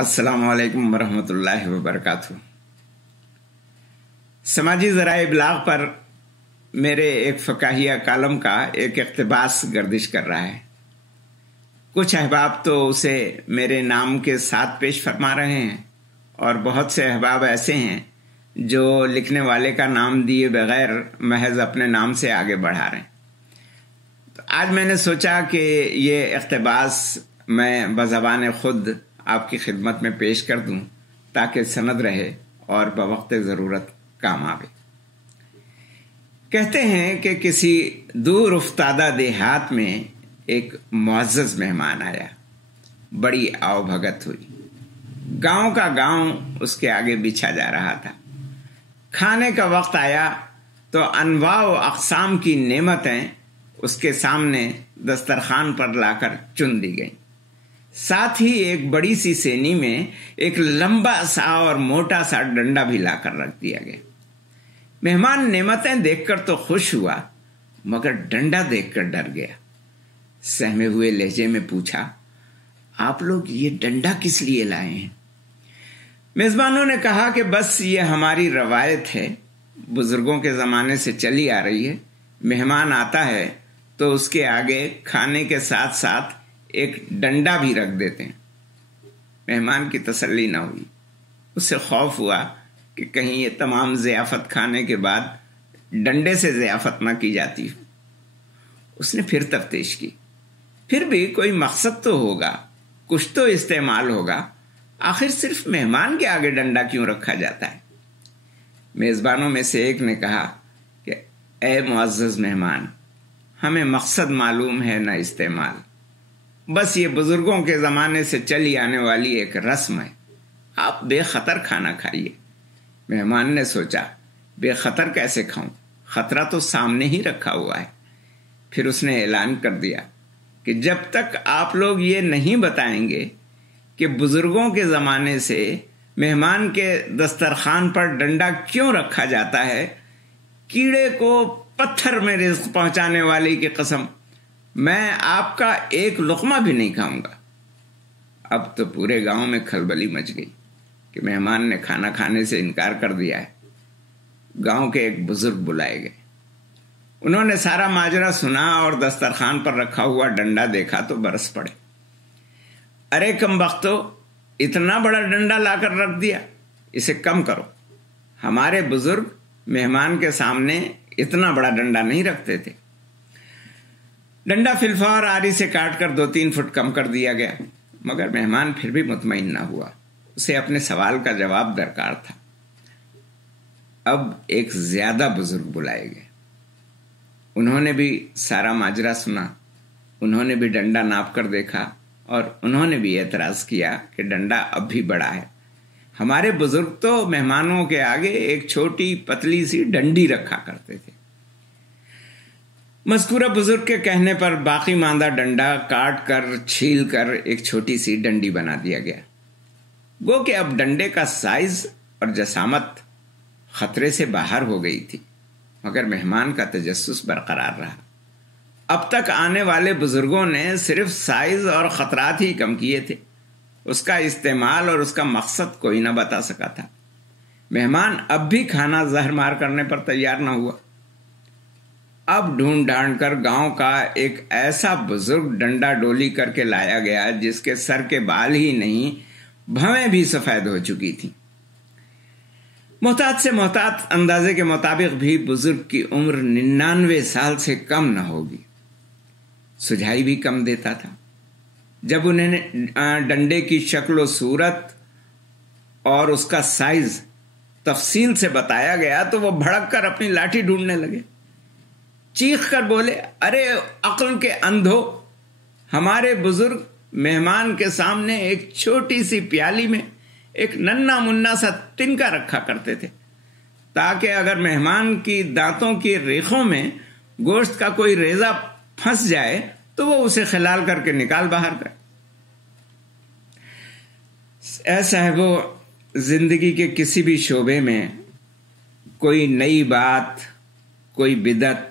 السلام علیکم ورحمۃ اللہ وبرکاتہ۔ سماجی ذرائع ابلاغ پر میرے ایک فقاہیہ کالم کا ایک اقتباس گردش کر رہا ہے۔ کچھ احباب تو اسے میرے نام کے ساتھ پیش فرما رہے ہیں اور بہت سے احباب ایسے ہیں جو لکھنے والے کا نام دیے بغیر محض اپنے نام سے آگے بڑھا رہے ہیں۔ تو آج میں نے سوچا کہ یہ اقتباس میں بزبان خود آپ کی خدمت میں پیش کر دوں تاکہ سند رہے اور بوقت ضرورت کام آوے۔ کہتے ہیں کہ کسی دور افتادہ دیہات میں ایک معزز مہمان آیا، بڑی آؤ بھگت ہوئی، گاؤں کا گاؤں اس کے آگے بچھا جا رہا تھا۔ کھانے کا وقت آیا تو انواع و اقسام کی نعمتیں اس کے سامنے دسترخوان پر لا کر چن دی گئیں۔ ساتھ ہی ایک بڑی سی سینی میں ایک لمبا سا اور موٹا سا ڈنڈا بھی لا کر رکھ دیا گیا۔ مہمان نعمتیں دیکھ کر تو خوش ہوا مگر ڈنڈا دیکھ کر ڈر گیا۔ سہمے ہوئے لہجے میں پوچھا، آپ لوگ یہ ڈنڈا کس لیے لائے ہیں؟ میزبانوں نے کہا کہ بس یہ ہماری روایت ہے، بزرگوں کے زمانے سے چلی آ رہی ہے۔ مہمان آتا ہے تو اس کے آگے کھانے کے ساتھ ساتھ ایک ڈنڈا بھی رکھ دیتے ہیں۔ مہمان کی تسلی نہ ہوئی، اسے خوف ہوا کہ کہیں یہ تمام ضیافت کھانے کے بعد ڈنڈے سے ضیافت نہ کی جاتی ہو۔ اس نے پھر تفتیش کی، پھر بھی کوئی مقصد تو ہوگا، کچھ تو استعمال ہوگا، آخر صرف مہمان کے آگے ڈنڈا کیوں رکھا جاتا ہے؟ میزبانوں میں سے ایک نے کہا کہ اے معزز مہمان، ہمیں مقصد معلوم ہے نہ استعمال، بس یہ بزرگوں کے زمانے سے چلی آنے والی ایک رسم ہے، آپ بے خطر کھانا کھائیے۔ مہمان نے سوچا، بے خطر کیسے کھاؤں، خطرہ تو سامنے ہی رکھا ہوا ہے۔ پھر اس نے اعلان کر دیا کہ جب تک آپ لوگ یہ نہیں بتائیں گے کہ بزرگوں کے زمانے سے مہمان کے دسترخوان پر ڈنڈا کیوں رکھا جاتا ہے، کیڑے کو پتھر میں رزق پہنچانے والی کی قسم، میں آپ کا ایک لقمہ بھی نہیں کھاؤں گا۔ اب تو پورے گاؤں میں کھلبلی مچ گئی کہ مہمان نے کھانا کھانے سے انکار کر دیا ہے۔ گاؤں کے ایک بزرگ بلائے گئے، انہوں نے سارا ماجرا سنا اور دسترخوان پر رکھا ہوا ڈنڈا دیکھا تو برس پڑے۔ ارے کم بختو، اتنا بڑا ڈنڈا لا کر رکھ دیا، اسے کم کرو۔ ہمارے بزرگ مہمان کے سامنے اتنا بڑا ڈنڈا نہیں رکھتے تھے۔ ڈنڈا فلفار آری سے کاٹ کر 2-3 فٹ کم کر دیا گیا، مگر مہمان پھر بھی مطمئن نہ ہوا، اسے اپنے سوال کا جواب درکار تھا۔ اب ایک زیادہ بزرگ بلائے گئے، انہوں نے بھی سارا ماجرا سنا، انہوں نے بھی ڈنڈا ناپ کر دیکھا اور انہوں نے بھی اعتراض کیا کہ ڈنڈا اب بھی بڑا ہے۔ ہمارے بزرگ تو مہمانوں کے آگے ایک چھوٹی پتلی سی ڈنڈی رکھا کرتے تھے۔ مذکورہ بزرگ کے کہنے پر باقی ماندہ ڈنڈا کاٹ کر چھیل کر ایک چھوٹی سی ڈنڈی بنا دیا گیا۔ گو کہ اب ڈنڈے کا سائز اور جسامت خطرے سے باہر ہو گئی تھی، مگر مہمان کا تجسس برقرار رہا۔ اب تک آنے والے بزرگوں نے صرف سائز اور خطرات ہی کم کیے تھے، اس کا استعمال اور اس کا مقصد کوئی نہ بتا سکا تھا۔ مہمان اب بھی کھانا زہر مار کرنے پر تیار نہ ہوا۔ اب ڈھونڈ ڈھانڈ کر گاؤں کا ایک ایسا بزرگ ڈنڈا ڈولی کر کے لایا گیا جس کے سر کے بال ہی نہیں، بھویں بھی سفید ہو چکی تھی۔ محتاط سے محتاط اندازے کے مطابق بھی بزرگ کی عمر 99 سال سے کم نہ ہوگی۔ سجھائی بھی کم دیتا تھا۔ جب انہیں ڈنڈے کی شکل و صورت اور اس کا سائز تفصیل سے بتایا گیا تو وہ بھڑک کر اپنی لاٹھی ڈھونڈنے لگے، چیخ کر بولے، ارے عقل کے اندھو، ہمارے بزرگ مہمان کے سامنے ایک چھوٹی سی پیالی میں ایک ننھا منا سا تنکا رکھا کرتے تھے تاکہ اگر مہمان کی دانتوں کی ریخوں میں گوشت کا کوئی ریزہ پھنس جائے تو وہ اسے خلال کر کے نکال باہر کرے۔ اے صاحبو، زندگی کے کسی بھی شعبے میں کوئی نئی بات، کوئی بدعت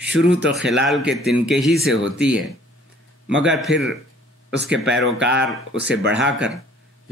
شروع تو خلال کے تنکے ہی سے ہوتی ہے، مگر پھر اس کے پیروکار اسے بڑھا کر